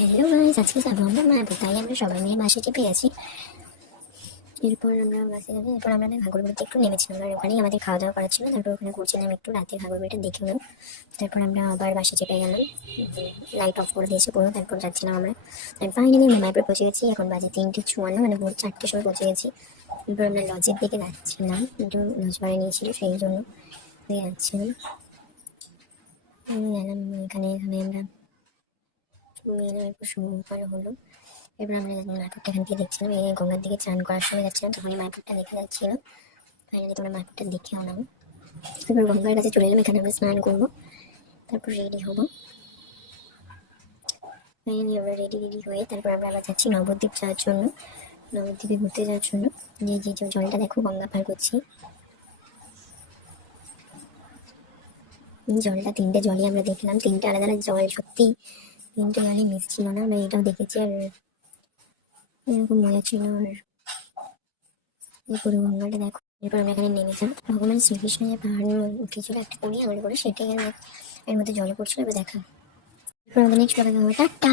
Hello guys, আজকে যাবো আমরা মায়াপুর। তাই আমরা সবাই মিলে বাসে চেপে গেছি। এরপর আমরা বাসে যাবো। এরপর আমাদের ঘাগরবাড়িতে একটু নেমেছিলাম, আর ওখানেই আমাদের খাওয়া দাওয়া করা ছিল। তারপর ওখানে ঘুরছিলাম একটু, রাতের ঘাগরবাড়িটা দেখে নিলাম। তারপর আমরা আবার বাসে চেপে গেলাম, লাইট অফ করে দিয়েছে পুরো। তারপর যাচ্ছিলাম আমরা। ফাইনালি আমরা মায়াপুর পৌঁছে গেছি। এখন বাজে 3:54, মানে ভোর 4টের সময় পৌঁছে গেছি। এরপর আমরা লজের দিকে যাচ্ছিলাম, একটু লজ ভাড়া নিয়েছিল সেই জন্য যাচ্ছিলাম। গেলাম এখানে এখানে আমরা মেয়েরা একটু সময় হলো। এবার আমরা মায়াপুরটা এখান থেকে দেখছিলাম, এই গঙ্গার দিকে চান করার সময় যাচ্ছিলাম, তখনই মায়াপুরটা দেখা যাচ্ছিল। ফাইনালি তোমরা মায়াপুরটা দেখেও নাও। এবার গঙ্গার কাছে চলে এলাম, এখানে আমরা স্নান করবো, তারপর রেডি হবো। ফাইনালি আমরা রেডি হয়ে তারপর আমরা আবার যাচ্ছি নবদ্বীপ যাওয়ার জন্য, নবদ্বীপে ঘুরতে যাওয়ার জন্য। যে জলটা দেখো, গঙ্গা পার করছি। জলটা 3টে জলই আমরা দেখলাম, 3টে আলাদা আলাদা জল। সত্যি 3টে জলই মিস ছিল না, আমরা এটাও দেখেছি। আর এরকম মজা ছিল। আর এই পুরো গঙ্গাটা দেখো। এরপর আমরা এখানে নেমেছিলাম। ভগবান শ্রীকৃষ্ণ যে পাহাড় উঠেছিল একটা কুড়ি আঙুল করে, সেটাই এর মধ্যে জলে পড়ছিল। এবার দেখা, এরপর আমাদের নেক্সট টাটা।